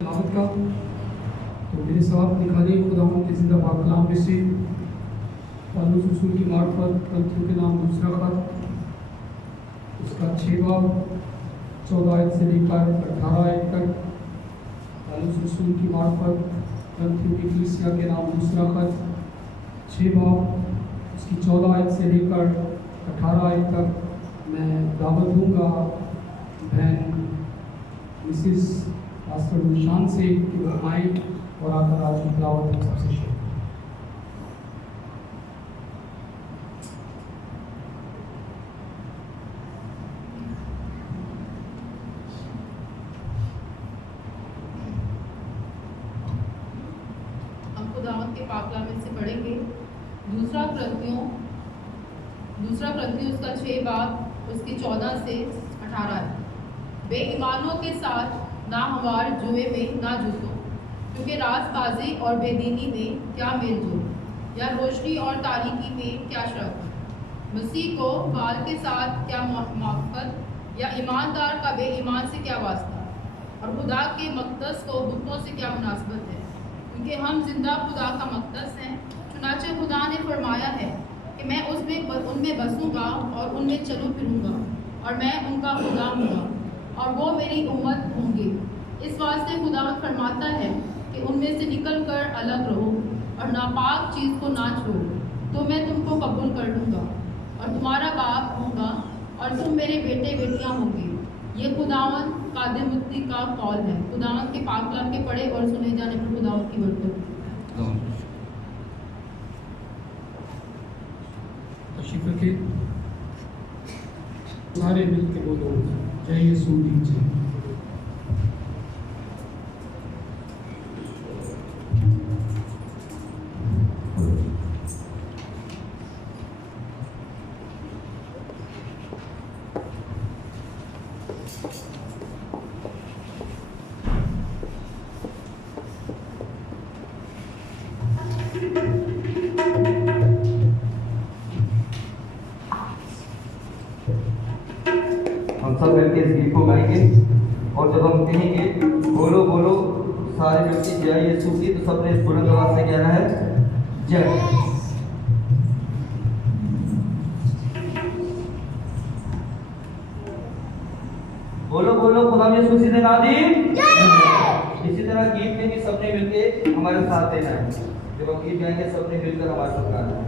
तिलावत का। तो मेरे साथ निकाली खुदावंद के जिंदा पाक कलाम में से पौलुस रसूल की मार्फत ग्रंथियों के नाम दूसरा खत, उसका 6 बाब 14 आयत से लेकर 18 आयत तक। पौलुस रसूल की मार्फत ग्रंथियों की कलीसिया के नाम दूसरा खत 6 बाब उसकी 14 आयत से लेकर 18 आयत तक। मैं दावत दूंगा बहन मिसिस पास्टर निशान से कि वो आए और आकर आज की तिलावत हम सबसे शेयर करें। हम खुदावंद के पाक कलाम में से पढ़ेंगे दूसरा कृत्यों उसका 6 बाब उसकी 14 से 18 है। बेईमानों के साथ ना हमार जुए में ना जूतो, क्योंकि राजबाजी और बेदीनी में क्या मेल जोल, या रोशनी और तारीकी में क्या शरकत। मसीह को बाल के साथ क्या मुआफ़त, या ईमानदार का बेईमान से क्या वास्ता, और खुदा के मक़दस को बुतों से क्या मुनासबत है, क्योंकि हम जिंदा खुदा का मक़दस हैं। चुनाचे खुदा ने फरमाया है कि मैं उनमें बसूँगा और उनमें चलूँ फिरूँगा, और मैं उनका खुदा हूँगा और वो मेरी उम्मत होंगे। इस वास्ते खुदा फरमाता है कि उनमें से निकल कर अलग रहो और नापाक चीज़ को ना छोड़ो, तो मैं तुमको कबूल कर लूँगा और तुम्हारा बाप होऊंगा और तुम मेरे बेटे बेटियाँ होंगे। ये खुदावंद कादिर मुफ्ती का कौल है। खुदावंद के पाक कलाम के पढ़े और सुने जाने पर खुदावंद की बरकत। तशरीफ रखिए, सारे मिल के बोलो जय यीशु दीजिए। हम सब मिलकर इस गीत को गाएंगे और जब हम कहेंगे बोलो बोलो सारे मिलकर जय यीशु की, तो सबने इस बुलंद आवाज से कहना है जय। बोलो बोलो खुदा यीशु सीधे नादीम। इसी तरह गीत में भी सबने मिलकर हमारे साथ देना है। जब हम गीत गाएंगे सबने मिलकर हमारे साथ गाना है।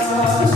Oh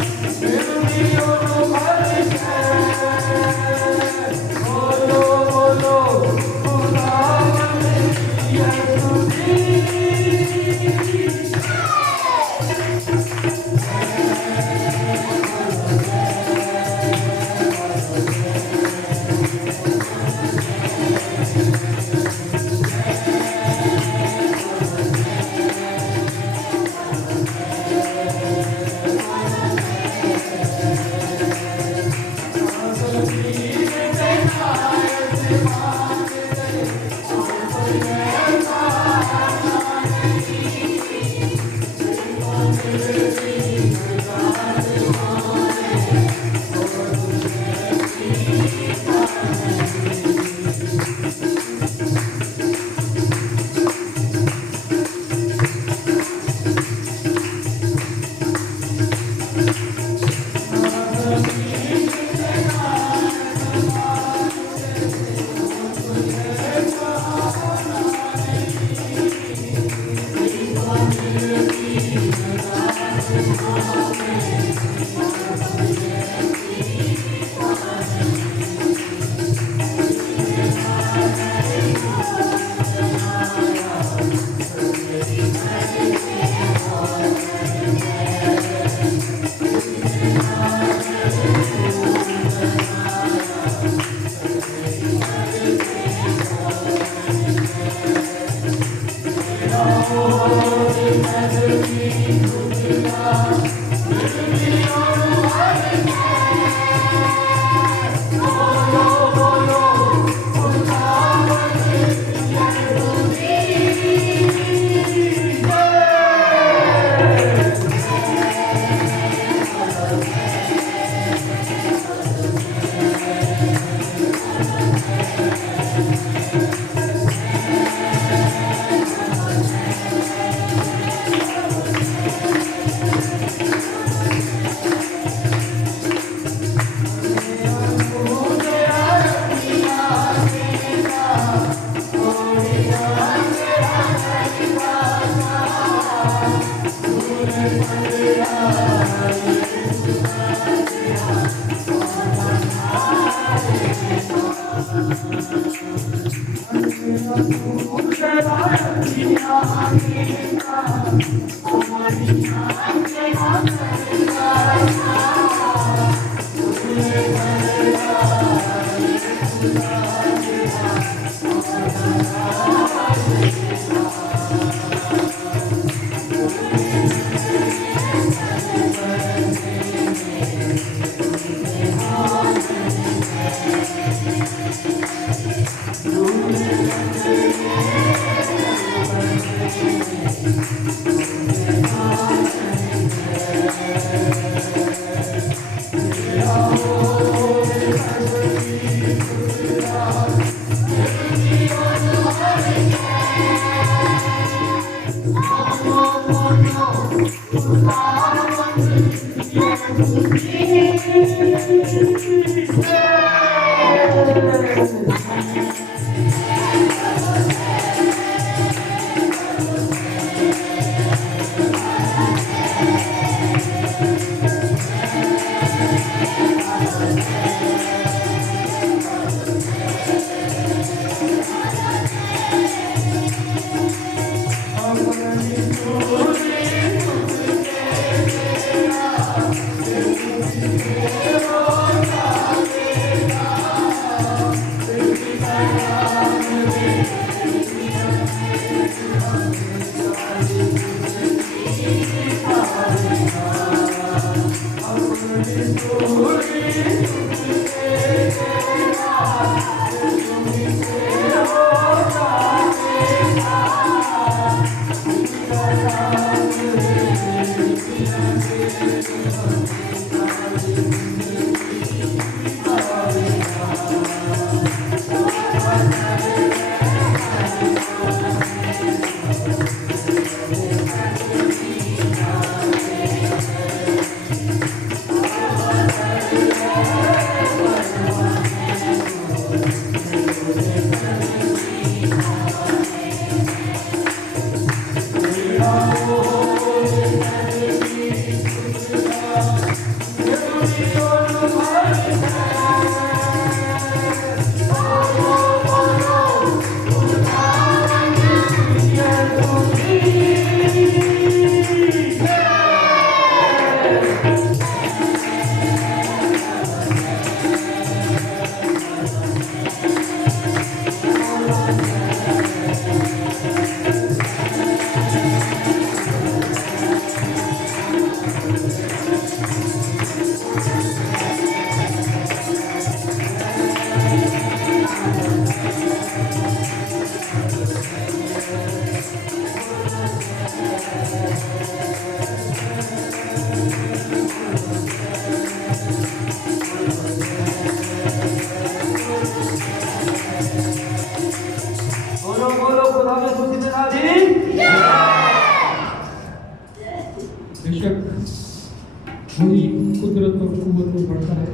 वही कुदरत और कुव्वत में बढ़ता है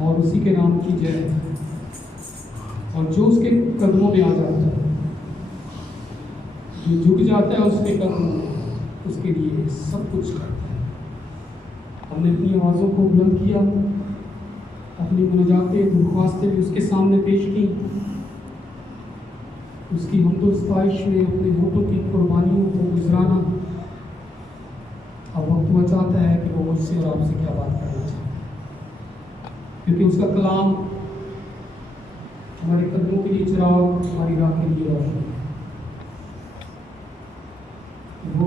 और उसी के नाम की जय है। और जो उसके कदमों में आ जाता है, जो जुट जाता है उसके कदम, उसके लिए सब कुछ करता है। हमने अपनी आवाज़ों को बुलंद किया, अपनी मुनाजातें दरख्वास्तें भी उसके सामने पेश की। उसकी हमदोस्ताइश में अपने होठों की कुर्बानियों को गुजराना। अब वक्त वो चाहता है कि वो मुझसे और आपसे क्या बात करना चाहता है, क्योंकि उसका कलाम हमारे कदमों के लिए चिराग, हमारी राह के लिए रोशनी है। वो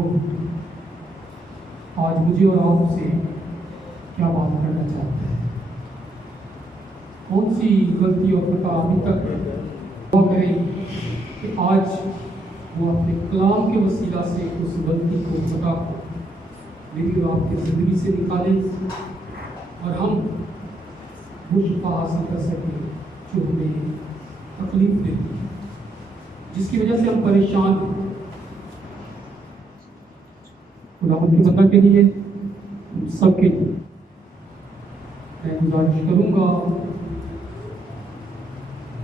आज मुझे और आपसे क्या बात करना चाहता है, कौन सी गलती और खता अभी तक वो करें कि आज वो अपने कलाम के वसीला से उस गलती को, खता को मेरी और आपकी ज़िंदगी से निकालें और हम वो शिफा हासिल कर सकें जो हमें तकलीफ देती है, जिसकी वजह से हम परेशान हैं। खुदावंद की मदद के लिए सबके लिए मैं गुजारिश करूँगा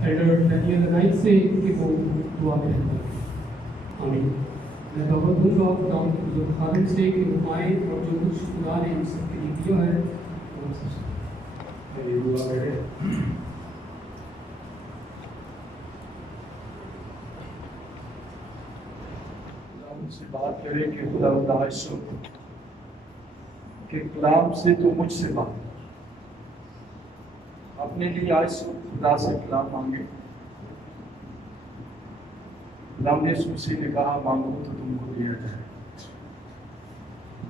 एल्डर डैनियल नाइट से कि वो दुआ में रहता है। आमीन। मैं दावत दूँगा खुदावंद की बुजुर्ग खादिम से कि वो आए और जो कुछ खुदा ने हम सबके लिए दिया है वो हम सबसे उनसे बात करें कि खुदा यीशु के कलाम से तो मुझसे बात अपने लिए आज खुदा से कलाम मांगे। खुदा यीशु मसीह ने कहा मांगो तो तुमको दिया जाए,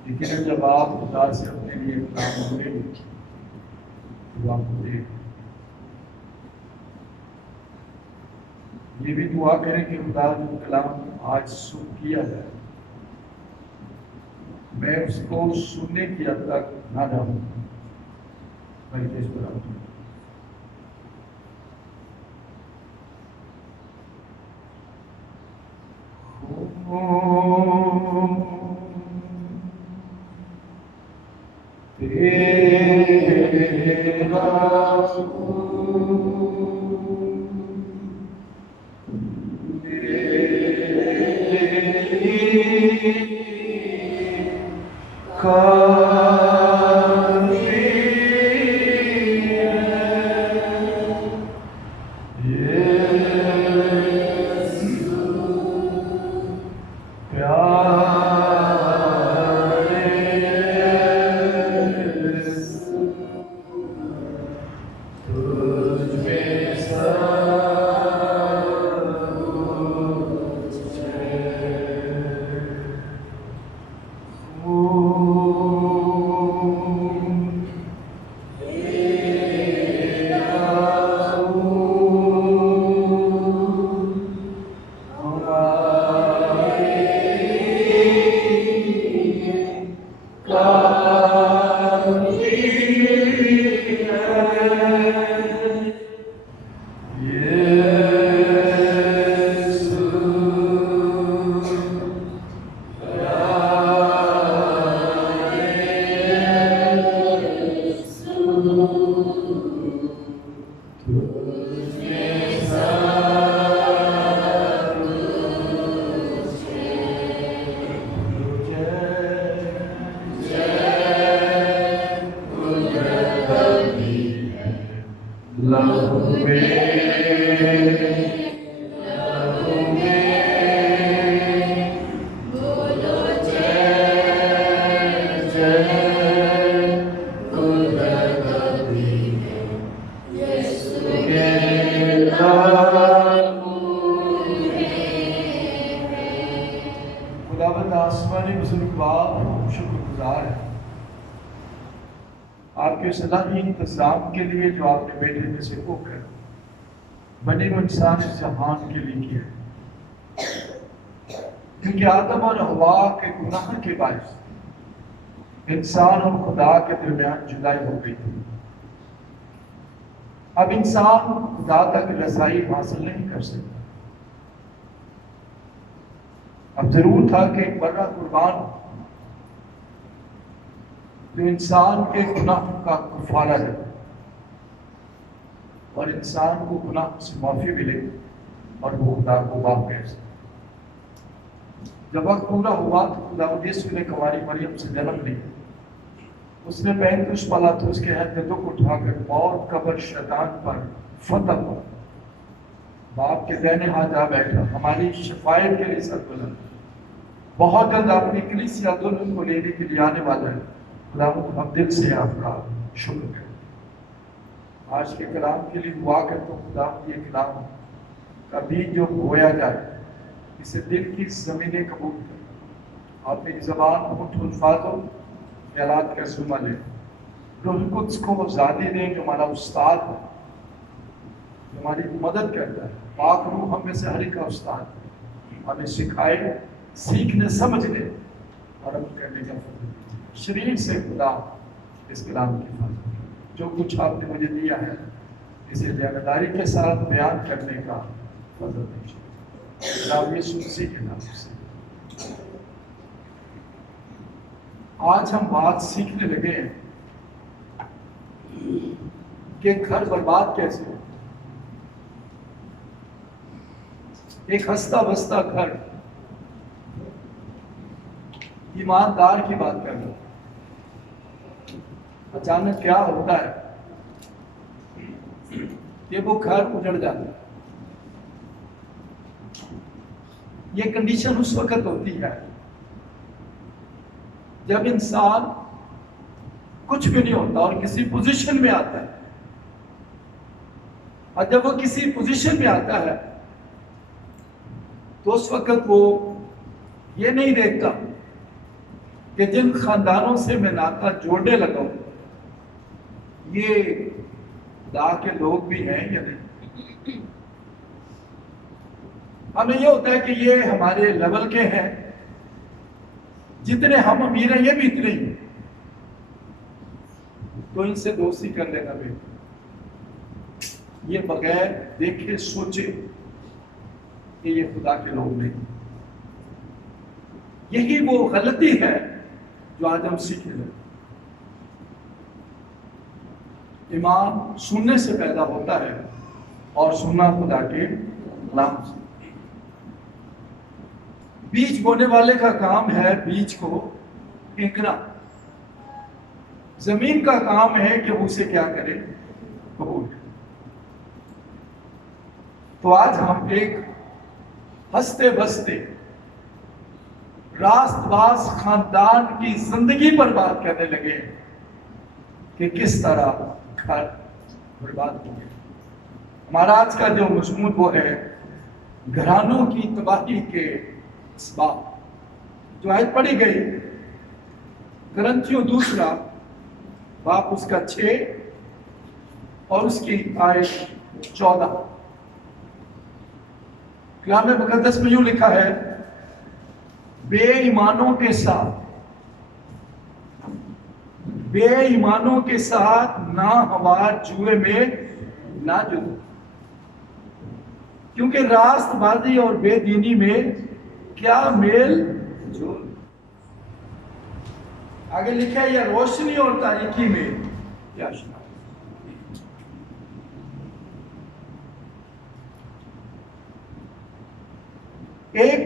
लेकिन जब आप खुदा से अपने लिए कलाम मांगेंगे तो आपको दे। ये भी दुआ करें कि खुदा जो कलाम आज सुन किया जाए मैं उसको सुनने की हद तक ना जाऊं, बल्कि इस पर इंतजाम के लिए जो आपने बेटे में से को कर बने इंसान इस जहान के लिए किया, क्योंकि आदम और हवा के गुनाह के बायस इंसान और खुदा के दरमियान जुदाई हो गई थी। अब इंसान खुदा तक रसाई हासिल नहीं कर सकता। अब जरूर था कि एक बड़ा कुर्बान तो इंसान के गुनाह का कफारा है और इंसान को गुनाह से माफी मिले और वो खुदा को माफ कर सके। जब वक्त पूरा हुआ तो खुदा यीशु ने कुंवारी मरियम से जन्म लिया। उसने पैंतीस पाला तो उसके हाथ में दुख उठाकर मौत कब्र शैतान पर फतह हुआ। बाप के दाहिने हाथ जा बैठा, हमारी शफायत के लिए सर बुलंद। बहुत जल्द अपनी कलीसिया दुल्हन को लेने के लिए आने वाला है। खुदा हम दिल से आपका शुक्र करें। आज के कलाम के लिए दुआ करता हूँ खुदा ये कलाम का बीज जो बोया जाए इसे दिल की जमीनें कबूल करें। आप मेरी जबान अल्फाजों ख्यालात का जुम्मा लें। रूह कुद्स को आज़ादी दें जो हमारा उस्ताद है, जो हमारी मदद करता है। पाक रूह हम में से हर एक का उस्ताद है, हमें सिखाए, सीखने समझने और अमल करने का फज़ल। शरीर से खुदा इस कलाम की हिफाज़त, जो कुछ आपने मुझे दिया है इसे ज़िम्मेदारी के साथ बयान करने का फज़ल दीजिए। यीशु मसीह के नाम से आज हम बात सीखने लगे हैं कि घर बर्बाद कैसे हो। एक हंसता बसता घर, ईमानदार की बात कर रहा हूं, अचानक क्या होता है कि वो घर उजड़ जाता है। ये कंडीशन उस वक्त होती है जब इंसान कुछ भी नहीं होता और किसी पोजीशन में आता है। और जब वो किसी पोजीशन में आता है तो उस वक्त वो ये नहीं देखता कि जिन खानदानों से मैं नाता जोड़ने लगा हूं ये खुदा के लोग भी हैं या नहीं। हमें यह होता है कि ये हमारे लेवल के हैं, जितने हम अमीर हैं ये भी इतने ही, तो इनसे दोस्ती कर लेना बेहतर, ये बगैर देखे सोचे कि ये खुदा के लोग नहीं। यही वो गलती है जो आज हम सीख रहे हैं। ईमान सुनने से पैदा होता है और सुनना खुदा के कलाम से। बीज बोने वाले का काम है बीज को फेंकना, जमीन का काम है कि उसे क्या करे, कबूल करे। तो आज हम एक हंसते बसते रास्तबाज खानदान की जिंदगी पर बात करने लगे कि किस तरह घर बर्बाद हो गया। हमारा आज का जो मजमून वो है घरानों की तबाही के असबाब, जो आयत पढ़ी गई करंथियों 2 बाप उसका 6 और उसकी आयत 14। कलाम मुकद्दस में यूं लिखा है, बेईमानों के साथ ना हवार जुए में ना जुड़ो, क्योंकि रास्तबाजी और बेदीनी में क्या मेल जोल। आगे लिखा है, या रोशनी और तारीकी में क्या शनाख्त। एक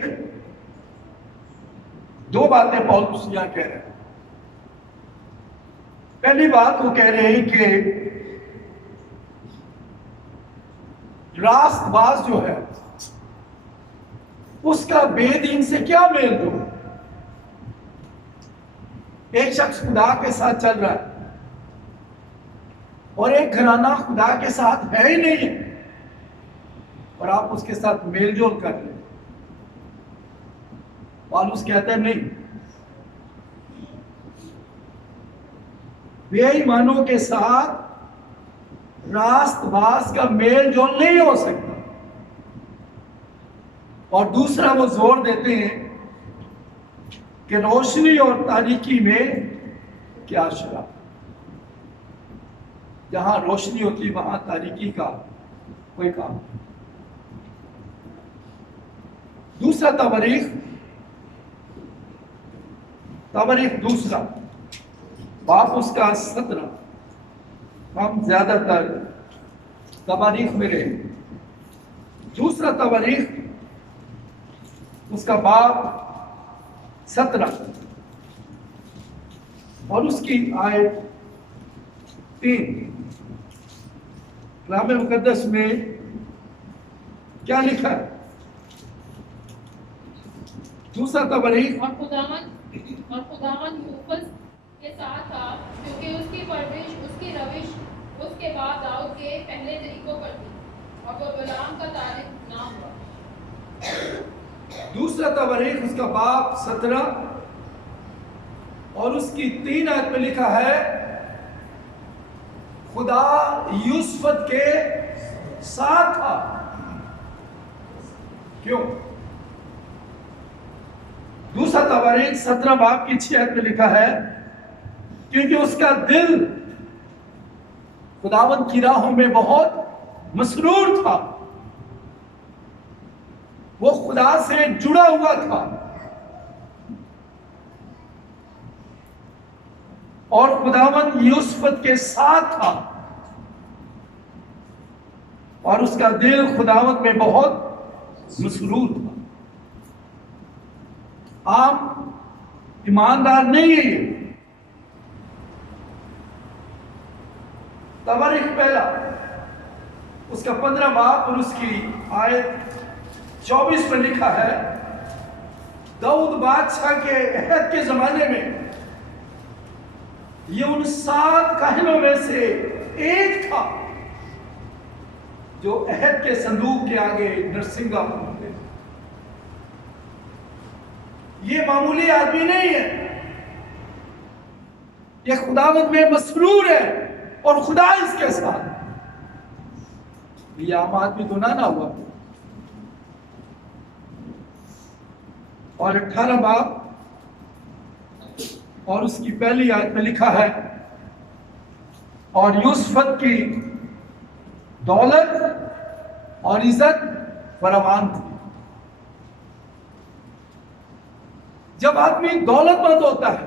दो बातें पौलुस यहां कह रहे हैं। पहली बात वो कह रहे हैं कि रास्तबाज जो है उसका बेदीन से क्या मेल दो। एक शख्स खुदा के साथ चल रहा है और एक घराना खुदा के साथ है ही नहीं है और आप उसके साथ मेलजोल कर ले। पौलुस कहता है नहीं, बेईमानों के साथ रास्तबाज का मेल जोल नहीं हो सकता। और दूसरा वो जोर देते हैं कि रोशनी और तारीकी में क्या शराब। जहां रोशनी होती वहां तारीकी का कोई काम नहीं। दूसरा तबरीख 2 बाप उसका 17। हम ज्यादातर तबारीख में रहे। दूसरा तबारीख उसका बाप 17 और उसकी आयत 3। कलाम मुकद्दस में क्या लिखा है? दूसरा तबरीख, और खुदावन यूफस के साथ था, क्योंकि उसकी परवरिश, उसकी रविश उसके बाद दाऊद के पहले तरीकों पर थी, और वो गुलाम का तारिक ना हुआ। दूसरा तबरीख उसका बाप 17 और उसकी 3 आयत में लिखा है, खुदा यूसुफ के साथ था। क्यों? दूसरा तबरीख 17 बाप की 6 आयत में लिखा है, क्योंकि उसका दिल खुदावंद की राहों में बहुत मसरूर था, वो खुदा से जुड़ा हुआ था और खुदावंद यूसुफ के साथ था और उसका दिल खुदावंद में बहुत मसरूर था। आप ईमानदार नहीं है। तबरीख पहला उसका 15 बाप और उसकी आयत 24 में लिखा है, दाऊद बादशाह के अहद के जमाने में ये उन 7 काहिनों में से एक था जो अहद के संदूक के आगे नरसिंगा बनते। ये मामूली आदमी नहीं है, ये खुदावंद में मसरूर है और खुदा इसके साथ। ये आम आदमी तो ना हुआ। और 18 बाब और उसकी पहली आयत में लिखा है, और यूसुफ की दौलत और इज्जत फरावान थी। जब आदमी दौलतमंद होता है,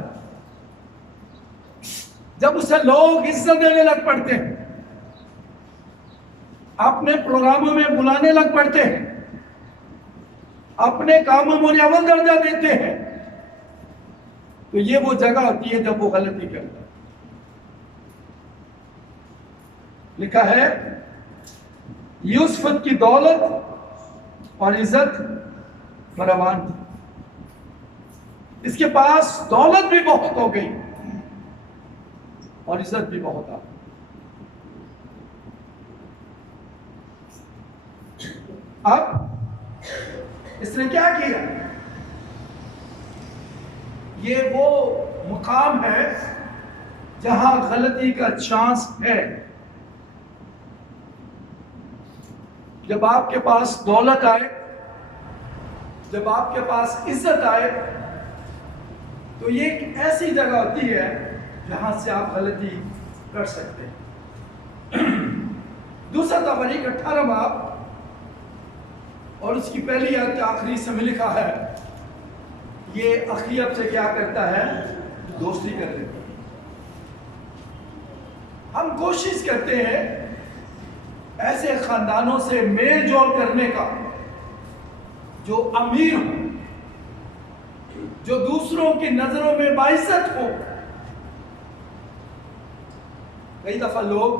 जब उसे लोग इज्जत देने लग पड़ते हैं, अपने प्रोग्रामों में बुलाने लग पड़ते हैं, अपने कामों में अव्वल दर्जा देते हैं, तो ये वो जगह होती है जब वो गलती करता है। लिखा है यूसुफ की दौलत और इज्जत फरावान थी। इसके पास दौलत भी बहुत हो गई और इज्जत भी बहुत आ गई। अब इसने क्या किया? ये वो मुकाम है जहां गलती का चांस है। जब आपके पास दौलत आए, जब आपके पास इज्जत आए, तो ये एक ऐसी जगह होती है जहां से आप गलती कर सकते हैं। दूसरा तबरीक 18 बाब और उसकी पहली आयत आखिरी हिस्से में लिखा है, ये अखीयब से क्या करता है? दोस्ती कर लेता है। हम कोशिश करते हैं ऐसे खानदानों से मेल जोल करने का जो अमीर हो, जो दूसरों की नजरों में बाइज्जत हो। कई दफा लोग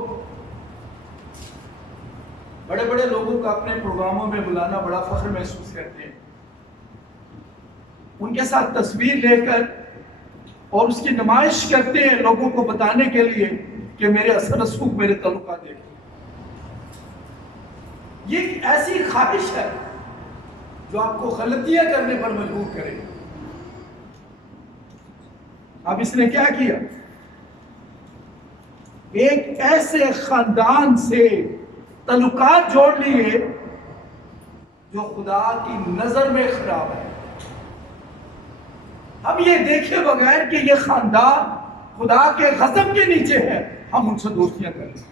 बड़े बड़े लोगों का अपने प्रोग्रामों में बुलाना बड़ा फख्र महसूस करते हैं, उनके साथ तस्वीर लेकर और उसकी नुमाइश करते हैं लोगों को बताने के लिए कि मेरे असर रसूख, मेरे तल्लुकात देखें। ये एक ऐसी ख्वाहिश है जो आपको गलतियां करने पर मजबूर करेगी। अब इसने क्या किया? एक ऐसे खानदान से तल्लुकात जोड़ लिए जो खुदा की नजर में खराब है। हम ये देखे बगैर कि ये खानदान खुदा के गज़ब के नीचे है, हम उनसे दोस्तियां कर लें,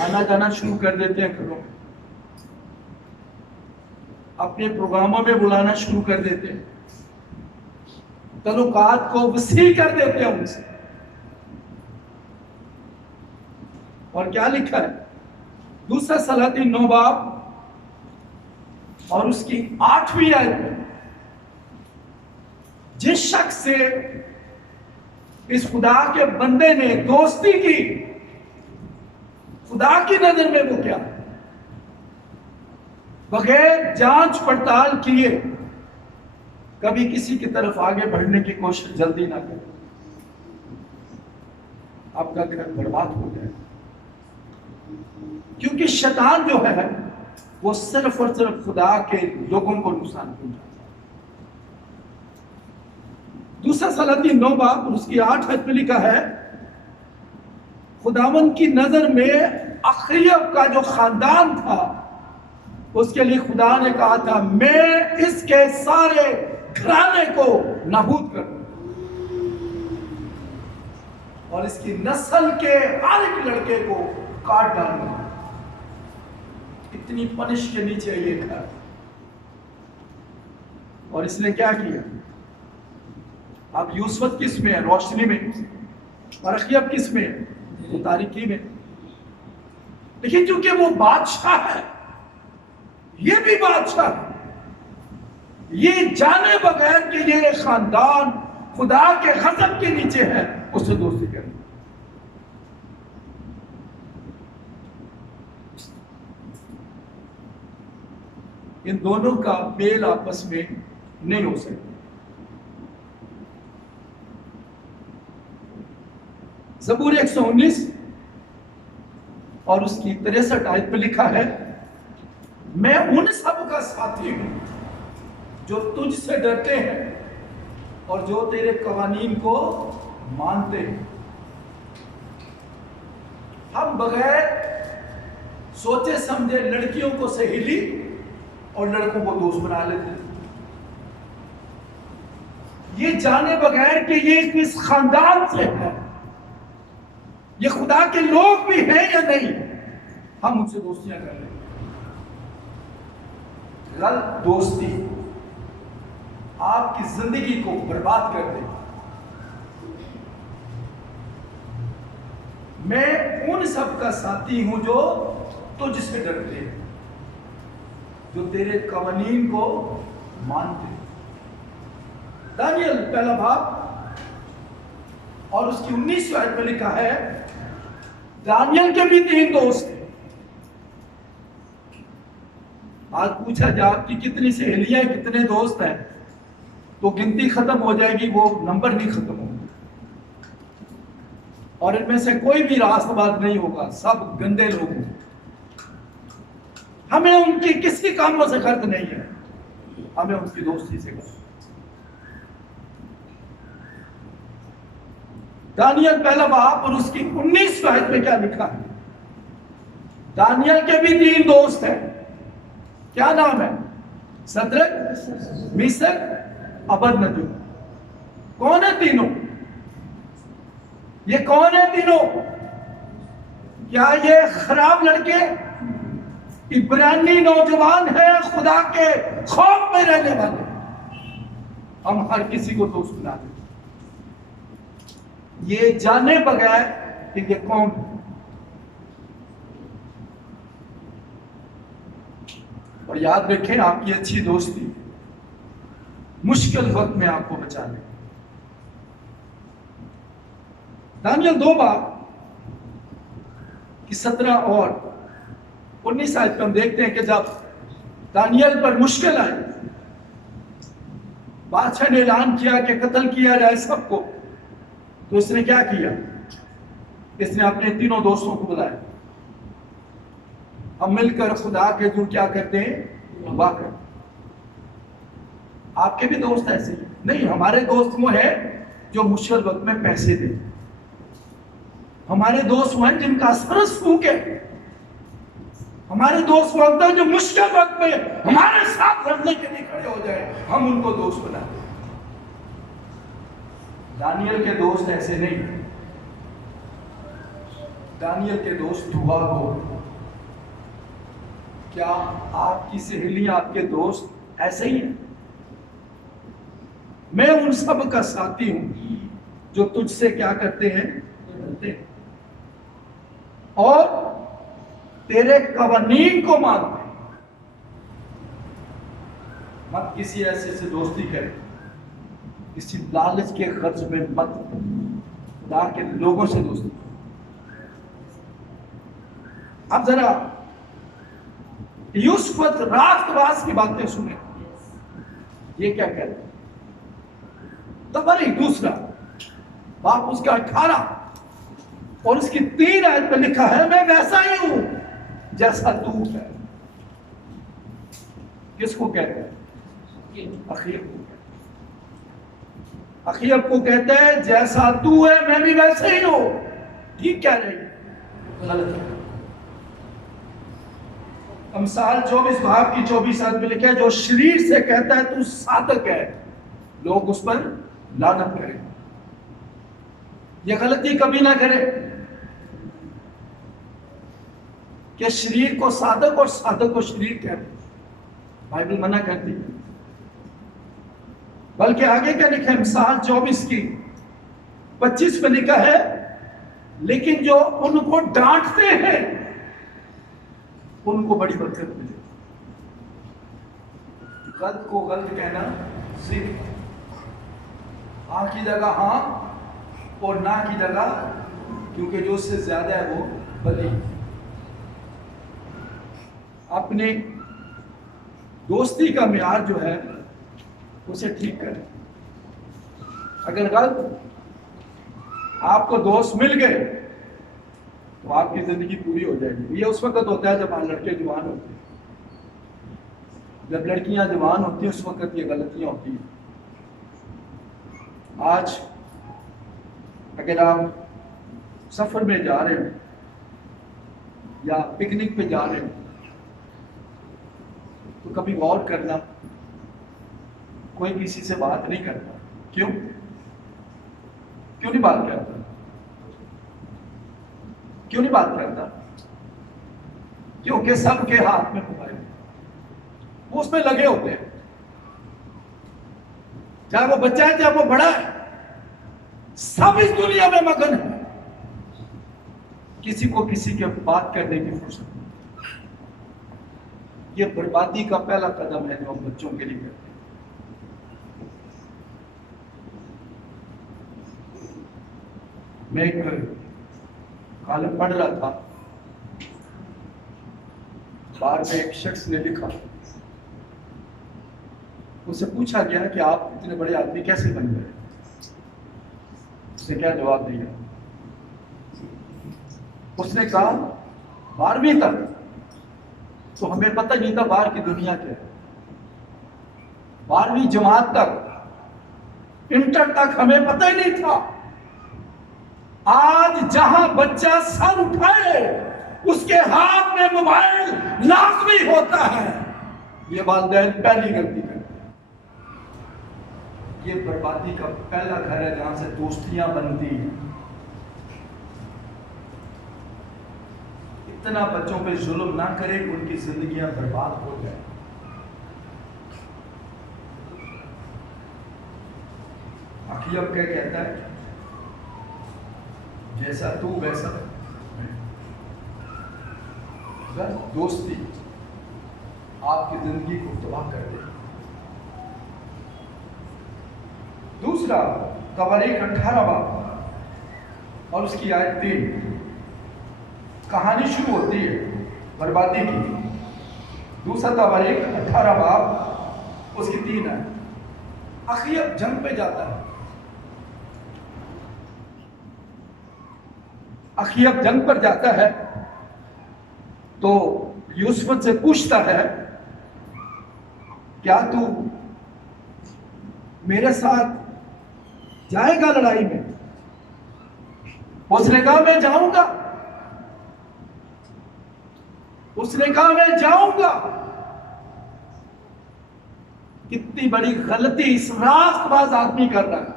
आना जाना शुरू कर देते हैं घरों में, अपने प्रोग्रामों में बुलाना शुरू कर देते हैं, तल्लुकात को वसी कर देते हैं उनसे। और क्या लिखा है? दूसरा सलातीन 9 बाब और उसकी 8वीं आयत में, जिस शख्स से इस खुदा के बंदे ने दोस्ती की, खुदा की नजर में वो क्या, बगैर जांच पड़ताल किए कभी किसी की तरफ आगे बढ़ने की कोशिश जल्दी ना करें, आपका घर बर्बाद हो जाए। क्योंकि शैतान जो है वो सिर्फ और सिर्फ खुदा के लोगों को नुकसान पहुंचाता है। दूसरा सलातीन 9 बाब उसकी 8 आयत में लिखा है, खुदावन की नजर में अखीयब का जो खानदान था उसके लिए खुदा ने कहा था, मैं इसके सारे घराने को नाबूद कर और इसकी नस्ल के हर एक लड़के को काट डालूंगा। इतनी पनिश के नीचे ये घर। और इसने क्या किया? अब यूसुफ किस में है? रोशनी में। और अखीयब किस में है? वो तारीकी में। लेकिन क्योंकि वो बादशाह है, ये भी बादशाह है, ये जाने बगैर कि ये खानदान खुदा के गज़ब के नीचे है, उससे दोस्ती करें। इन दोनों का मेल आपस में नहीं हो सकता। ज़बूर 119 और उसकी 63 आयत में लिखा है, मैं उन सब का साथी हूं जो तुझसे डरते हैं और जो तेरे कवानीन को मानते हैं। हम बगैर सोचे समझे लड़कियों को सहेली और लड़कों को दोस्त बना लेते हैं, ये जाने बगैर कि ये किस खानदान से है, ये खुदा के लोग भी हैं या नहीं, हम उनसे दोस्तियां कर लेते। गलत दोस्ती आपकी जिंदगी को बर्बाद कर दे। मैं उन सब का साथी हूं जो तुझसे डरते हैं, जो तेरे कवानीन को मानते हैं। दानियल पहला भाग और उसकी 19वीं आयत में लिखा है, दानियल के भी 3 दोस्त थे। आज पूछा जाए आपकी कितनी सहेलियां, कितने दोस्त हैं, तो गिनती खत्म हो जाएगी, वो नंबर नहीं खत्म होगा। और इनमें से कोई भी रास्तबाज नहीं होगा, सब गंदे लोग हैं। हमें उनकी किसी कामों से खर्च नहीं है, हमें उनकी दोस्ती से खर्च। दानियल पहला बाब और उसकी 19वीं आयत में क्या लिखा है? दानियल के भी 3 दोस्त हैं। क्या नाम है? Shadrach, Meshach, Abednego. कौन है तीनों? ये कौन है तीनों? क्या ये खराब लड़के, इब्रानी नौजवान है, खुदा के खौफ में रहने वाले? हम हर किसी को दोस्त बना देते, ये जाने बगैर कि ये कौन है। और याद रखें, आपकी अच्छी दोस्ती मुश्किल वक्त में आपको बचा ले। दानियल 2 बाब की 17 और 19 आयत में हम देखते हैं कि जब दानियल पर मुश्किल आई, बादशाह ने ऐलान किया कि कत्ल किया जाए सबको, तो इसने क्या किया? इसने अपने 3 दोस्तों को बुलाया। हम मिलकर खुदा के जो क्या करते हैं, दुआ करते। आपके भी दोस्त ऐसे ही नहीं? हमारे दोस्त वो है जो मुश्किल वक्त में पैसे दे, हमारे दोस्त वो हैं जिनका सरस फूके, हमारे दोस्त वो होते हैं जो मुश्किल वक्त में हमारे साथ लड़ने के लिए खड़े हो जाए, हम उनको दोस्त बनाते। दानियल के दोस्त ऐसे नहीं। दानियल के दोस्त दुआ को। क्या आपकी सहेलियां, आपके दोस्त ऐसे ही हैं? मैं उन सब का साथी हूं जो तुझसे क्या करते हैं, डरते हैं और तेरे कवानीन को मानते हैं। मत किसी ऐसे से दोस्ती करें, किसी लालच के खर्च में मत, खुदा के लोगों से दोस्ती। अब जरा यूसुफ राष्ट्रवास की बातें सुने, ये क्या कहते हैं? तबरी 2 बाप उसका 18 और उसकी 3 आयत में लिखा है, मैं वैसा ही हूं जैसा तू है। किसको कहते हैं? अखीर को। अखीर को कहते हैं जैसा तू है मैं भी वैसे ही हूं। ठीक कह रही? गलत है। अमसाल 24 भाग की 24 आयत में लिखा है, जो शरीर से कहता है तू साधक है, लोग उस पर लानत करें। यह गलती कभी ना करे कि शरीर को साधक और साधक को शरीर कहते। बाइबल मना करती है। बल्कि आगे क्या लिखा है? मिसाल 24 की 25 में लिखा है, लेकिन जो उनको डांटते हैं उनको बड़ी बरकत मिले। गलत को गलत कहना सीख। हाँ की जगह हाँ और ना की जगह, क्योंकि जो उससे ज्यादा है वो बली। अपने दोस्ती का मियार जो है उसे ठीक करें। अगर गलत आपको दोस्त मिल गए तो आपकी जिंदगी पूरी हो जाएगी। ये उस वक्त होता है जब लड़के जवान होते हैं, जब लड़कियां जवान होती हैं उस वक्त ये गलतियां होती हैं। आज अगर आप सफर में जा रहे हैं या पिकनिक पे जा रहे हैं तो कभी गौर करना, कोई किसी से बात नहीं करता। क्यों नहीं बात करता? क्यों नहीं बात करता? क्योंकि सबके हाथ में मोबाइल, वो उसमें लगे होते हैं। चाहे वो बच्चा है चाहे वो बड़ा है, सब इस दुनिया में मगन है। किसी को किसी के बात करने की फुर्सत नहीं। ये बर्बादी का पहला कदम है जो हम बच्चों के लिए करते हैं। मैं एक कॉलम पढ़ रहा था, बाहर में एक शख्स ने लिखा, उससे पूछा गया कि आप इतने बड़े आदमी कैसे बन गए? उसने क्या जवाब दिया? उसने कहा 12वीं तक तो हमें पता नहीं था बाहर की दुनिया क्या है। 12वीं जमात तक, इंटर तक हमें पता ही नहीं था। आज जहां बच्चा सर उठाए उसके हाथ में मोबाइल लाजमी होता है। ये वालिदैन पहली गलती करते हैं। ये बर्बादी का पहला घर है जहां से दोस्तियां बनती हैं। इतना बच्चों पे जुल्म ना करें कि उनकी जिंदगियां बर्बाद हो जाए। अखियब क्या कहता है? जैसा तू वैसा दोस्ती आपकी जिंदगी को तबाह कर दे। दूसरा, तवारीख 18 बाब और उसकी आयत 3, कहानी शुरू होती है बर्बादी की। दूसरा तवारीख 18 बाब उसकी 3 है। अखियब जंग पे जाता है। अखियब जंग पर जाता है तो यूसुफ से पूछता है, क्या तू मेरे साथ जाएगा लड़ाई में? उसने कहा मैं जाऊंगा। उसने कहा मैं जाऊंगा। कितनी बड़ी गलती इस रास्तबाज आदमी कर रहा है।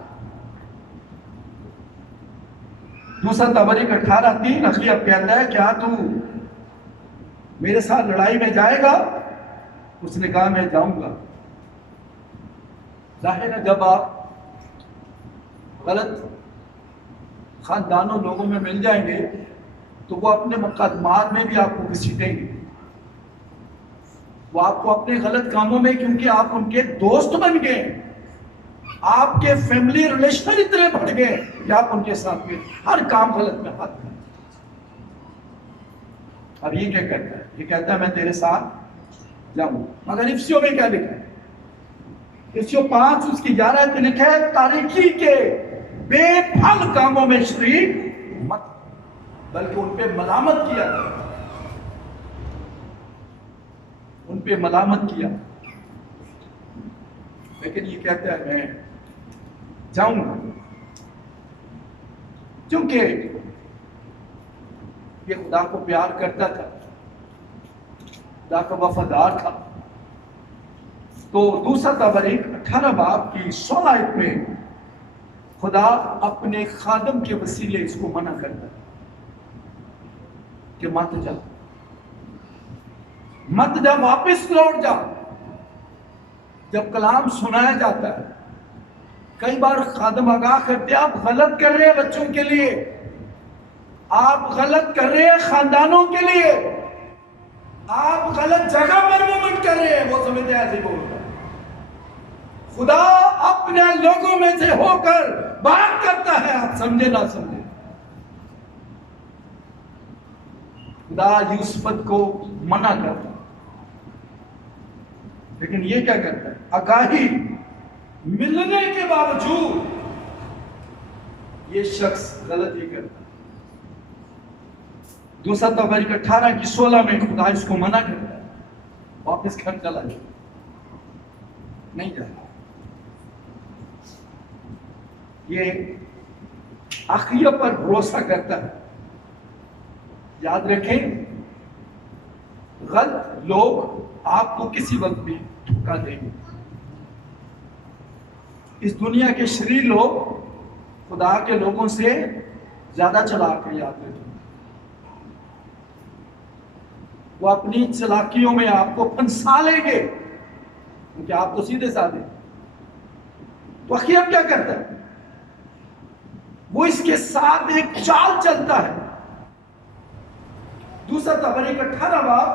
दूसरा तवारीख 18:3 अखियब कहता है, क्या तू मेरे साथ लड़ाई में जाएगा? उसने कहा मैं जाऊंगा। जाहिर है जब आप गलत खानदानों लोगों में मिल जाएंगे तो वो अपने मुकदमात में भी आपको घसीटेंगे। वो आपको अपने गलत कामों में, क्योंकि आप उनके दोस्त बन गए, आपके फैमिली रिलेशन इतने बढ़ गए कि आप उनके साथ में हर काम गलत में हाथ में। अब ये क्या कहता है? ये कहता है मैं तेरे साथ जाऊंगा। मगर इफ्सियों में क्या लिखा है? इफ्सियों 5 उसकी 11 पे लिखा है, तारीकी के बेफल कामों में शरीक मत, बल्कि उन पे मलामत किया, उन पे मलामत किया। लेकिन ये कहता है मैं जाऊंगा, क्योंकि ये खुदा को प्यार करता था, खुदा का वफादार था। तो दूसरा तवारीख 18 बाब की 16 आयत में खुदा अपने खादम के वसीले इसको मना करता है कि मत जा, मत जा, वापस लौट जा। जब कलाम सुनाया जाता है, कई बार खादम आगाह करते आप गलत कर रहे हैं बच्चों के लिए, आप गलत कर रहे हैं खानदानों के लिए, आप गलत जगह पर मूवमेंट कर रहे हैं। वो समझते हैं ऐसे बोल रहे हैं। खुदा अपने लोगों में से होकर बात करता है, आप समझे ना समझे। खुदा यूसुफ को मना करता, लेकिन ये क्या करता है, आगाही मिलने के बावजूद ये शख्स गलती करता है। दूसरा तबरीक 18 की 16 में खुदा इसको मना करता है, वापस घर चला जाए, नहीं जाए। ये आखिरत पर भरोसा करता है। याद रखें, गलत लोग आपको किसी वक्त भी धोखा देंगे। इस दुनिया के शरीर लोग खुदा के लोगों से ज्यादा चालाक है, याद रखें। वो अपनी चालाकियों में आपको फंसा लेंगे, क्योंकि आप तो सीधे साधे। तो आखिर क्या करता है, वो इसके साथ एक चाल चलता है। दूसरा तबरीक 18 बाब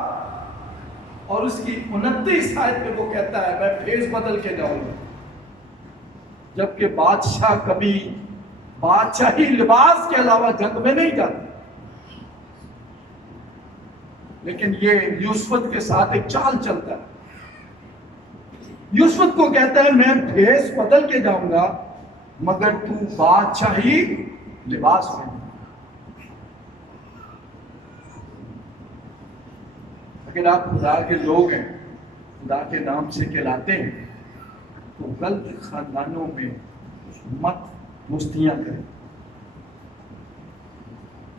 और उसकी 29 आयत में वो कहता है, मैं भेष बदल के जाऊंगा। जबकि बादशाह कभी बादशाही लिबास के अलावा जंग में नहीं जाता, लेकिन ये यूसुफ के साथ एक चाल चलता है। यूसुफ को कहता है, मैं भेष बदल के जाऊंगा, मगर तू बादशाही लिबास में। अगर आप खुदा के लोग हैं, खुदा के नाम से कहलाते हैं, तो गलत खानदानों में मत मुस्तियां करें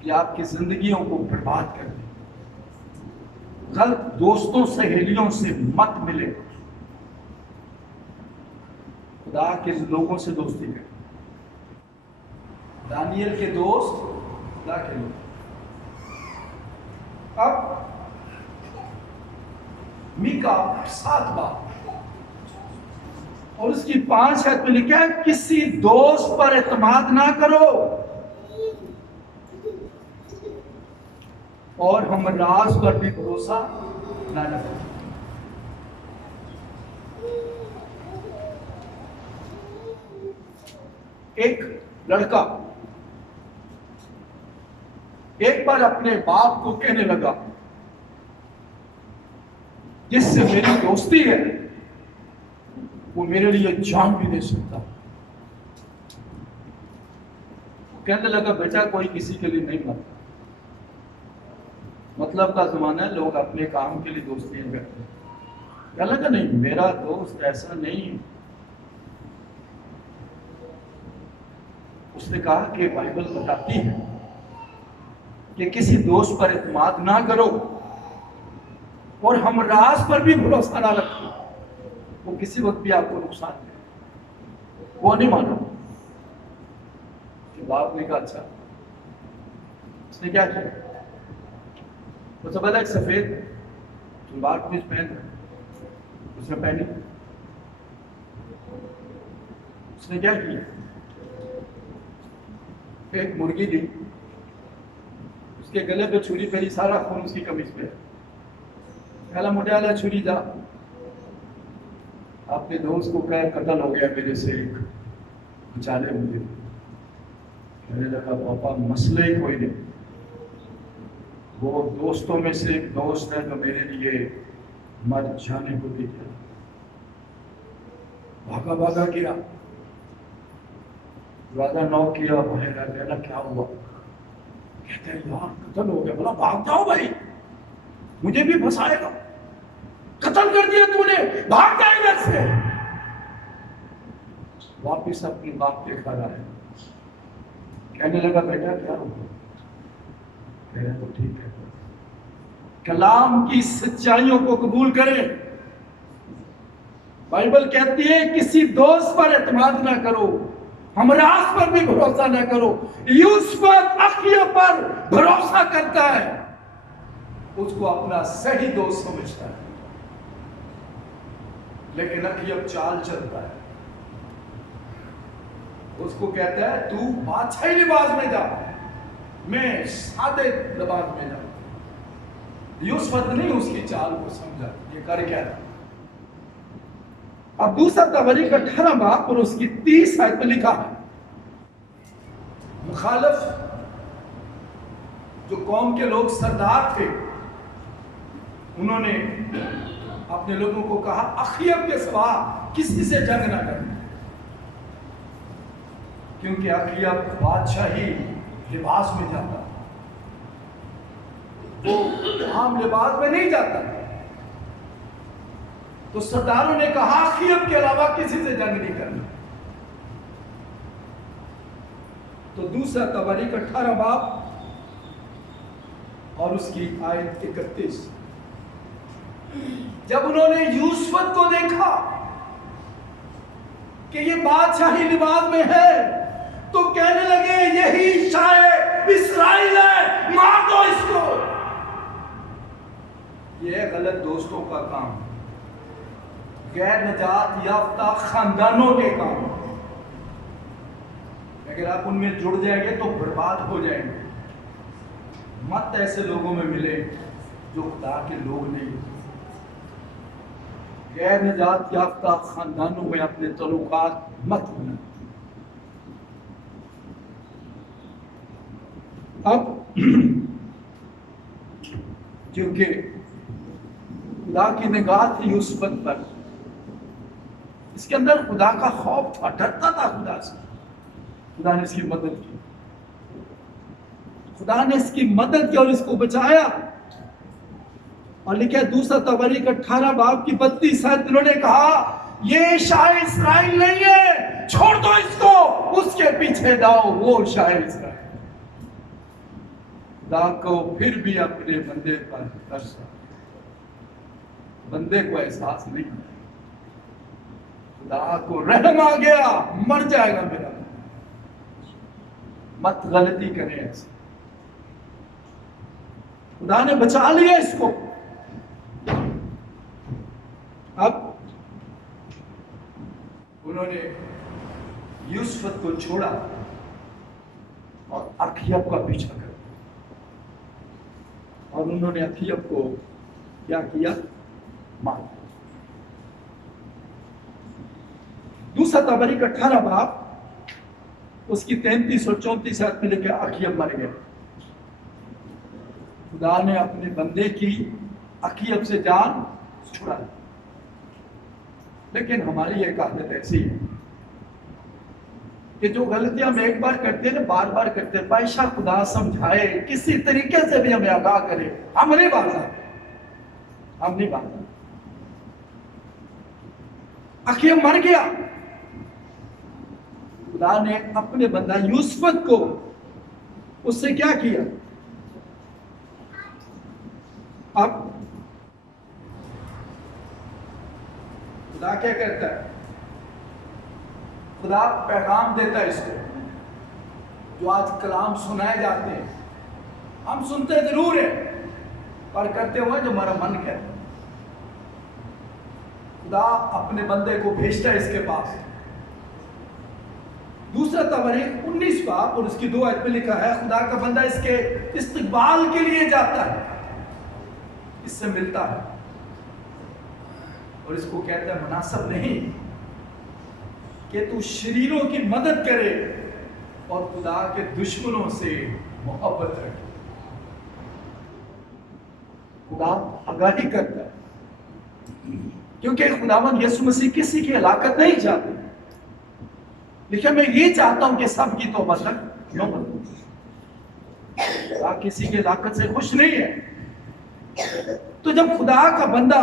कि आपकी जिंदगियों को बर्बाद कर दें। गलत दोस्तों सहेलियों से मत मिले, खुदा के लोगों से दोस्ती करें। दानियल के दोस्त खुदा के लोग। अब मीका 7 बाब और उसकी 5 आयत में लिखा है, किसी दोस्त पर एतमाद ना करो और हम राज पर भी भरोसा ना रखो। एक लड़का एक बार अपने बाप को कहने लगा, जिससे मेरी दोस्ती है वो मेरे लिए जान भी दे सकता। कहने लगा, बेटा कोई किसी के लिए नहीं मरता। मतलब का जमाना है, लोग अपने काम के लिए दोस्तियां करते हैं। कहने लगा, नहीं, मेरा दोस्त ऐसा नहीं है। उसने कहा कि बाइबल बताती है कि किसी दोस्त पर इत्मीनान ना करो और हम राज पर भी भरोसा ना रखो, वो किसी वक्त भी आपको नुकसान दे। वो नहीं माना। बाप ने कहा, अच्छा। उसने क्या किया, वो सब अलग सफेद सलवार कमीज पहन उसने पहनी। उसने क्या किया, एक मुर्गी दी, उसके गले पे छुरी फेरी, सारा खून उसकी कमीज पे। कहला, मुंडियाला छुरी जा, अपने दोस्त को कह कत्ल हो गया मेरे से, एक बेचारे मुझे। कहने लगा, पापा मसला ही कोई नहीं, वो दोस्तों में से एक दोस्त है जो मेरे लिए मर जाने को भी गया। भागा भागा गया, दरवाजा नॉक किया, बाहर आ गया, क्या हुआ? कहते हैं, यार कत्ल हो गया। बोला, भाग जाओ भाई, मुझे भी फंसाएगा, कत्ल कर दिया तूने, भाग जा इधर से। वापिस अपनी बात पे खड़ा है। कहने लगा, बेटा क्या हुआ? कह रहे, तो ठीक है, कलाम की सच्चाइयों को कबूल करें। बाइबल कहती है, किसी दोस्त पर एतमाद ना करो, हम राज पर भी भरोसा ना करो। यूसुफ अखिया पर भरोसा करता है, उसको अपना सही दोस्त समझता है, लेकिन अखिया चाल चलता है। उसको कहता है, तू बादशाही लिबास में जा, मैं सादे लिबास में जा। यूसुफ ने उसकी चाल को समझा, ये कर क्या था। अब दूसरा तबरीक 18 बाब और उसकी 30 आयत में लिखा है, मुखालिफ जो कौम के लोग सरदार थे, उन्होंने अपने लोगों को कहा अखीयब के सिवा किसी से जंग ना करना, क्योंकि अखीयब बादशाही लिबास में जाता, वो आम लिबास में नहीं जाता। तो सरदारों ने कहा अखीयब के अलावा किसी से जंग नहीं करना। तो दूसरा तबरीक 18 बाब और उसकी आयत 31, जब उन्होंने यूसुफ को देखा कि ये बादशाही लिबास में है, तो कहने लगे यही शायद इस्राएल है, मार दो इसको। ये गलत दोस्तों का काम, गैर निजात याफ्ता खानदानों के काम। अगर आप उनमें जुड़ जाएंगे तो बर्बाद हो जाएंगे। मत ऐसे लोगों में मिले जो खुदा के लोग नहीं। गैर निजात याफ्ता खानदानों में अपने तल्लुकात मत बना। अब क्योंकि खुदा की निगाह थी यूसुफ पर, इसके अंदर खुदा का खौफ था, डरता था खुदा से। खुदा ने इसकी मदद की, खुदा ने इसकी मदद की और इसको बचाया। और लिखा दूसरा तबरीक 18 बाब की 32 आयत, उन्होंने कहा ये शाह इस्राएल नहीं है, छोड़ दो इसको, उसके पीछे जाओ, वो शाह इस्राएल। खुदा को फिर भी अपने बंदे पर तरस, बंदे को एहसास नहीं, खुदा को रहम आ गया, मर जाएगा मेरा। मत गलती करें ऐसे। खुदा ने बचा लिया इसको। अब उन्होंने यूसुफ को छोड़ा और अखीयब का पीछा कर, और उन्होंने अखीयब को क्या किया, मार। दूसरा तबरीक 18 बाब उसकी 33 और 34 आयत में लिखा अखीयब मर गया। खुदा ने अपने बंदे की अखीयब से जान छुड़ा। लेकिन हमारी एक आदत ऐसी है कि जो गलतियां हम एक बार करते हैं ना, बार बार करते हैं। बादशाह खुदा समझाए, किसी तरीके से भी हमें आगाह करे, हम नहीं बात, हम नहीं बात। अखीयब मर गया। खुदा ने अपने बंदा यूसुफ को उससे क्या किया। अब खुदा क्या करता है, खुदा पैगाम देता है इसको। जो आज कलाम सुनाए जाते हैं, हम सुनते जरूर है, पर करते हुए जो हमारा मन कहता है। खुदा अपने बंदे को भेजता है इसके पास। दूसरा तबरीक 19 बाब और उसकी 2 आयत में लिखा है, खुदा का बंदा इसके इस्तकबाल के लिए जाता है, इससे मिलता है और इसको कहता है मुनासिब नहीं कि तू शरीरों की मदद करे और खुदा के दुश्मनों से मोहब्बत रखे। खुदा आगाही करता है, क्योंकि खुदावंद यीशु मसीह किसी की हलाकत नहीं चाहते। लेकिन मैं ये चाहता हूं कि सबकी तौबा तक न बदलूं। खुदा किसी की हलाकत से खुश नहीं है। तो जब खुदा का बंदा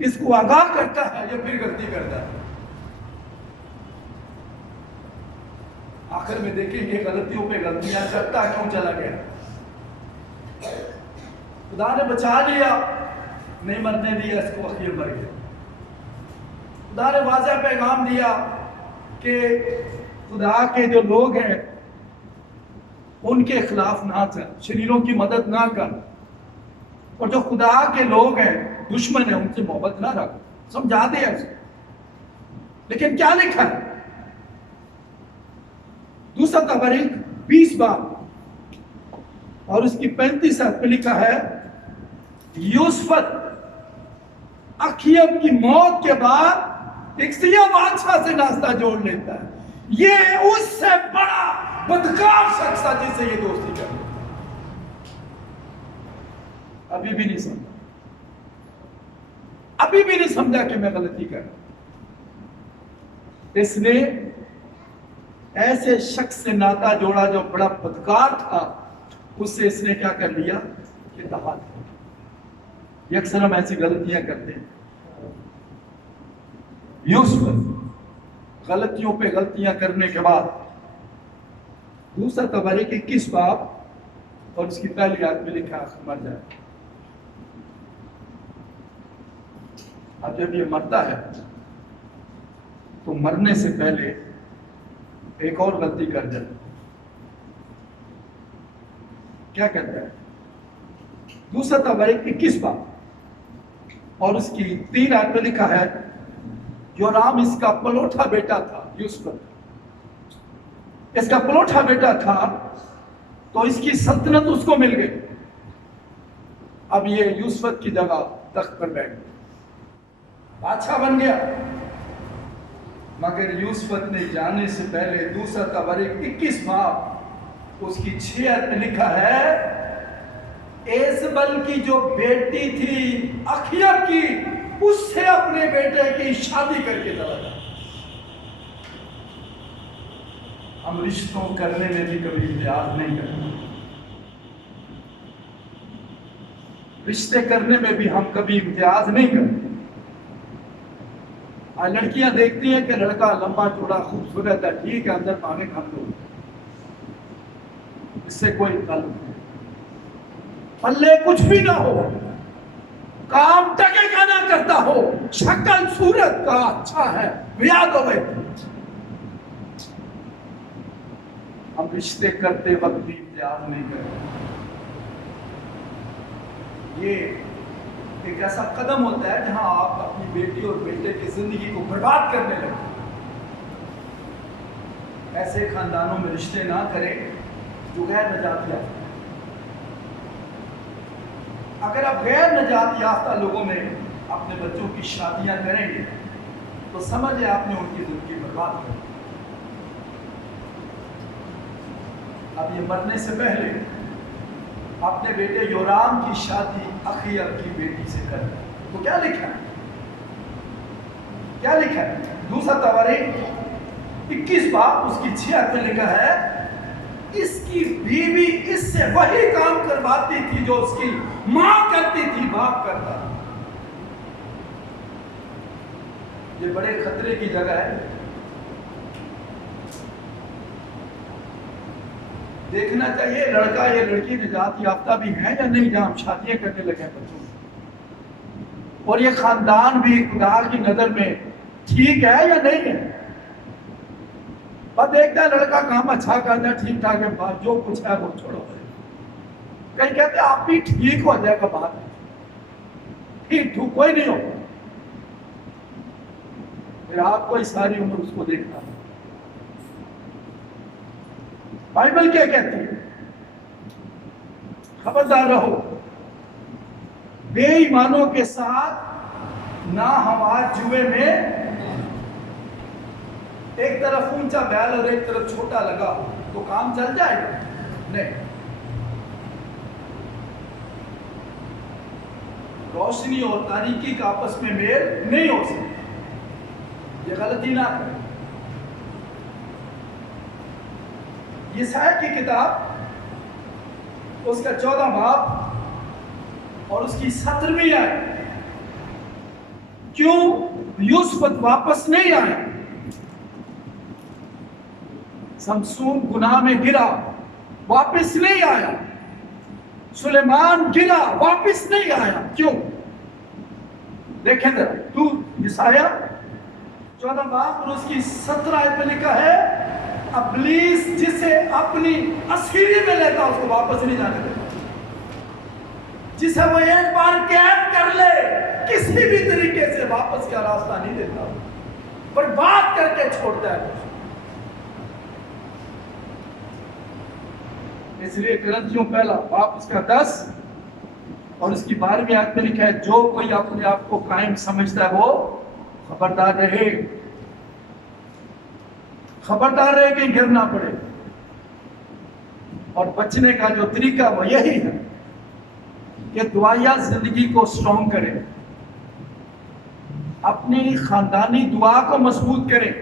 इसको आगाह करता है, या फिर गलती करता है, आखिर में देखेंगे गलतियों पे गलतियां करता क्यों चला गया। खुदा ने बचा लिया, नहीं मरने दिया इसको, अखीर मर गया। खुदा ने वाज़ेह पैगाम दिया कि खुदा के जो लोग हैं उनके खिलाफ ना चल, शरीरों की मदद ना कर, और जो खुदा के लोग हैं दुश्मन है उनसे मोहब्बत ना रख। समझा दे ऐसे। लेकिन क्या लिखा है दूसरा तबरीक 20 बाब और उसकी 35 आयत पे लिखा है, यूसुफ अखीयब की मौत के बाद एक सिया बादशाह से नाश्ता जोड़ लेता है। ये उससे बड़ा बदकार शख्स था जिससे ये दोस्ती कर, अभी भी नहीं समझा। अभी भी नहीं समझा कि मैं गलती कर रहा हूं। इसने ऐसे शख्स से नाता जोड़ा जो बड़ा बदकार था, उससे इसने क्या कर लिया कि इत्तेहाद कर लिया। ये अक्सर हम ऐसी गलतियां करते हैं। यूसुफ गलतियों पे गलतियां करने के बाद दूसरा तबारीक 21 बाब और उसकी पहली आयत में लिखा मर जाए। अब जब ये मरता है तो मरने से पहले एक और गलती कर जाए। क्या करता है? दूसरा तबारीक 21 बाब और उसकी 3 आयत में लिखा है, योराम इसका पलोठा बेटा था। यूसुफ इसका पलोठा बेटा था, तो इसकी सल्तनत उसको मिल गई। अब ये यूसुफ की जगह तख्त पर बैठ गया, बादशाह बन गया। मगर यूसुफ ने जाने से पहले दूसरा तबारीक 21 बाब उसकी 6 आयत में लिखा है, एजबल की जो बेटी थी अखिया की, उससे अपने बेटे की शादी करके चला गया। हम रिश्तों करने में भी कभी इम्तियाज नहीं करते। रिश्ते करने में भी हम कभी इम्तियाज नहीं करते। आज लड़कियां देखती हैं कि लड़का लंबा चौड़ा खूबसूरत है, ठीक है, अंदर पानी खा लो, इससे कोई ताल्लुक नहीं। पल्ले कुछ भी ना हो, काम टके का ना करता हो, शक्ल सूरत का अच्छा है, याद हो गए। हम रिश्ते करते वक्त भी इम्तियाज नहीं करते। ये एक ऐसा कदम होता है जहां आप अपनी बेटी और बेटे की जिंदगी को बर्बाद करने लगते। ऐसे खानदानों में रिश्ते ना करें जो गैर नजात याफ्ता। अगर आप गैर नजात याफ्ता लोगों में अपने बच्चों की शादियां करेंगे तो समझिए आपने उनकी जिंदगी बर्बाद कर दी। अब ये मरने से पहले अपने बेटे योराम की शादी अखिया की बेटी से कर। तो क्या लिखा है? क्या लिखा है? दूसरा तवारीख 21 बाब उसकी 6 आयत में लिखा है, इसकी बीवी इससे वही काम करवाती थी जो उसकी मां करती थी, बाप करता। ये बड़े खतरे की जगह है। देखना चाहिए लड़का या लड़की निजात याफ्ता भी है या नहीं, जहां हम शादियां करने लगे बच्चों में। और ये खानदान भी खुदा की नजर में ठीक है या नहीं है। और देखता है लड़का काम अच्छा करता है, ठीक ठाक है, बात जो कुछ है वो छोड़ो। कहीं कहते आप भी ठीक हो जाएगा, बात ठीक ठीक कोई नहीं हो, फिर आपको इस सारी उम्र उसको देखना। बाइबल क्या कहती है? खबरदार रहो, बेईमानों के साथ ना हमार जुए में एक तरफ ऊंचा बैल और एक तरफ छोटा लगा तो काम चल जाएगा? नहीं। रोशनी और तारीकी का आपस में मेल नहीं हो सकता। ये गलती ना करें। यशायाह की किताब उसका 14 बाब और उसकी 17वीं आयत, क्यों यूसुफ वापस नहीं आया? शमसून गुनाह में गिरा, वापस नहीं आया। सुलेमान गिरा, वापस नहीं आया। क्यों? देखें जरा, तू यशायाह 14 बाब और उसकी 17 आयत में लिखा है, इब्लीस जिसे अपनी अस्सीरी में लेता उसको वापस नहीं जाने देता। जिसे वो एक बार कैद कर ले किसी भी तरीके से वापस का रास्ता नहीं देता, बर्बाद करके छोड़ता है। इसलिए कुरिन्थियों पहला बाब उसका 10 और उसकी 12वीं आयत में लिखा है, जो कोई अपने आप को कायम समझता है वो खबरदार रहे, खबरदार रहे कि गिर ना पड़े। और बचने का जो तरीका वो यही है कि दुआया जिंदगी को स्ट्रॉन्ग करे, अपनी खानदानी दुआ को मजबूत करें,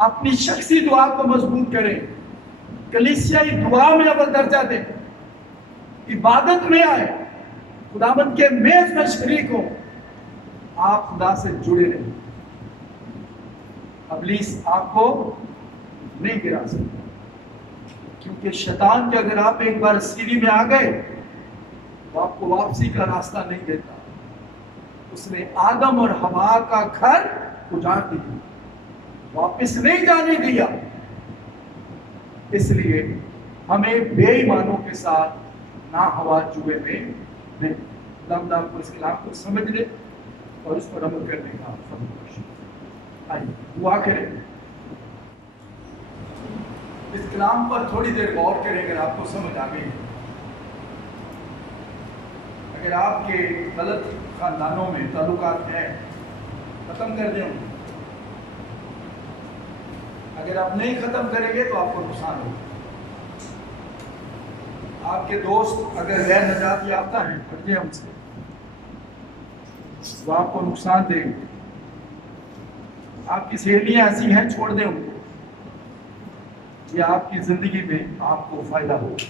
अपनी शख्सी दुआ को मजबूत करें, कलीसियाई दुआ में अव्वल दर्जा दें, इबादत में आए, खुदावंद के मेज में शरीक हो, आप खुदा से जुड़े रहें। इब्लीस आपको नहीं गिरा सकता, क्योंकि शैतान के अगर आप एक बार सीढ़ी में आ गए तो आपको वापसी का रास्ता नहीं देता। उसने आदम और हवा का घर उजाड़ दिया, वापस नहीं जाने दिया। इसलिए हमें बेईमानों के साथ ना हवा जुए में नहीं, दमदाम को इस कलाम को समझने और इस पर अमल करने का आइए दुआ करें। इस कलाम पर थोड़ी देर गौर करें, अगर आपको समझ आ गई, अगर आपके गलत खानदानों में ताल्लुकात हैं खत्म कर दें। अगर आप नहीं खत्म करेंगे तो आपको नुकसान होगा। आपके दोस्त अगर गैर निजात याफ्ता हैं, हटिए उनसे, वो आपको नुकसान देंगे। आपकी सहेलियां ऐसी हैं, छोड़ दें उनको, ये आपकी जिंदगी में आपको फायदा होगा।